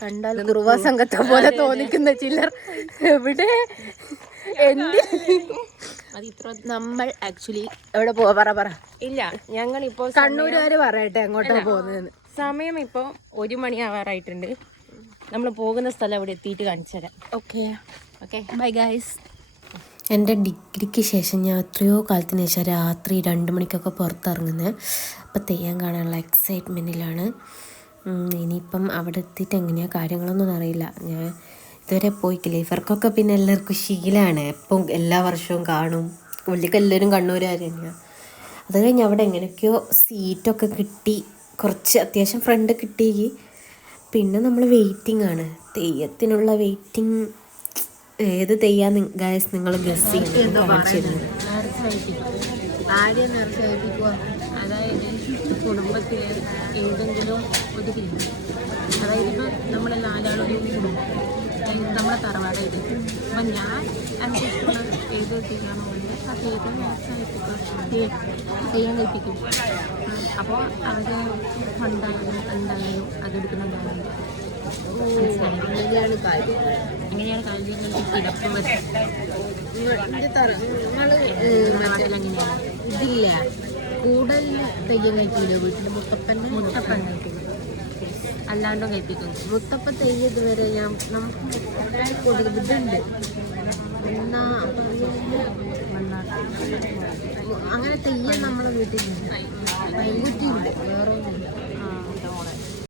കണ്ടാൽ കുറുവാ സംഘത്തെ പോലെ തോന്നിക്കുന്ന ചിലർ എവിടെ നമ്മൾ ആക്ച്വലി എവിടെ പോവാ പറ. ഇല്ല, ഞങ്ങളിപ്പോ കണ്ണൂരുകാര് പറയട്ടെ എങ്ങോട്ടാ പോകുന്നതെന്ന്. സമയം ഇപ്പൊ 1 മണി ആവാറായിട്ടുണ്ട്. നമ്മൾ പോകുന്ന സ്ഥലം അവിടെ എത്തിയിട്ട് കാണിച്ചു തരാം. Okay bye guys. എൻ്റെ ഡിഗ്രിക്ക് ശേഷം ഞാൻ എത്രയോ കാലത്തിന് ശേഷം രാത്രി 2 മണിക്കൊക്കെ പുറത്തിറങ്ങുന്നത്. അപ്പോൾ തെയ്യം കാണാനുള്ള എക്സൈറ്റ്മെൻറ്റിലാണ്. ഇനിയിപ്പം അവിടെ എത്തിയിട്ട് എങ്ങനെയാണ് കാര്യങ്ങളൊന്നും അറിയില്ല. ഞാൻ ഇതുവരെ പോയിക്കില്ല. ഇവർക്കൊക്കെ പിന്നെ എല്ലാവർക്കും ശീലമാണ്. എപ്പം എല്ലാ വർഷവും കാണും. പുള്ളിക്ക് എല്ലാവരും കണ്ണൂരുകാർ തന്നെയാണ്. അത് കഴിഞ്ഞ് അവിടെ എങ്ങനെയൊക്കെയോ സീറ്റൊക്കെ കിട്ടി, കുറച്ച് അത്യാവശ്യം ഫ്രണ്ട് കിട്ടി. പിന്നെ നമ്മൾ വെയിറ്റിംഗ് ആണ്, തെയ്യത്തിനുള്ള വെയിറ്റിംഗ്. ഏത് തെയ്യാന്ന് ഗൈസ് നിങ്ങൾ ഗസ് ചെയ്യുന്നു. അതായത് കുടുംബത്തിൽ ഏതെങ്കിലും ഒരു തെയ്യം, അതായത് ഇപ്പം നമ്മളെ 4 ആളൊരു കുടുംബം, നമ്മളെ തറവാടായിട്ട്. അപ്പം ഞാൻ അനുസരിച്ചുള്ള ഏത് തെയ്യാണോ ആ തെയ്യം കഴിപ്പിക്കും. അപ്പോൾ അത് ഫണ്ടായാലും എന്തായാലും അതെടുക്കുന്നുണ്ടാകും. അങ്ങനെയാണ് കാര്യങ്ങൾ. കിടപ്പ് ഇതില്ല കൂടുതൽ തെയ്യം കഴിക്കില്ല വീട്ടിൽ. മുത്തപ്പൻ കഴിക്കും, അല്ലാണ്ടും കഴിപ്പിക്കും. മുത്തപ്പൻ തെയ്യം ഇതുവരെ നമുക്ക് ഇതുണ്ട്. അങ്ങനെ തെയ്യം നമ്മളെ വീട്ടിലുണ്ട്. കൈകുറ്റിയുണ്ട്, വേറെ ഒന്നുമില്ല.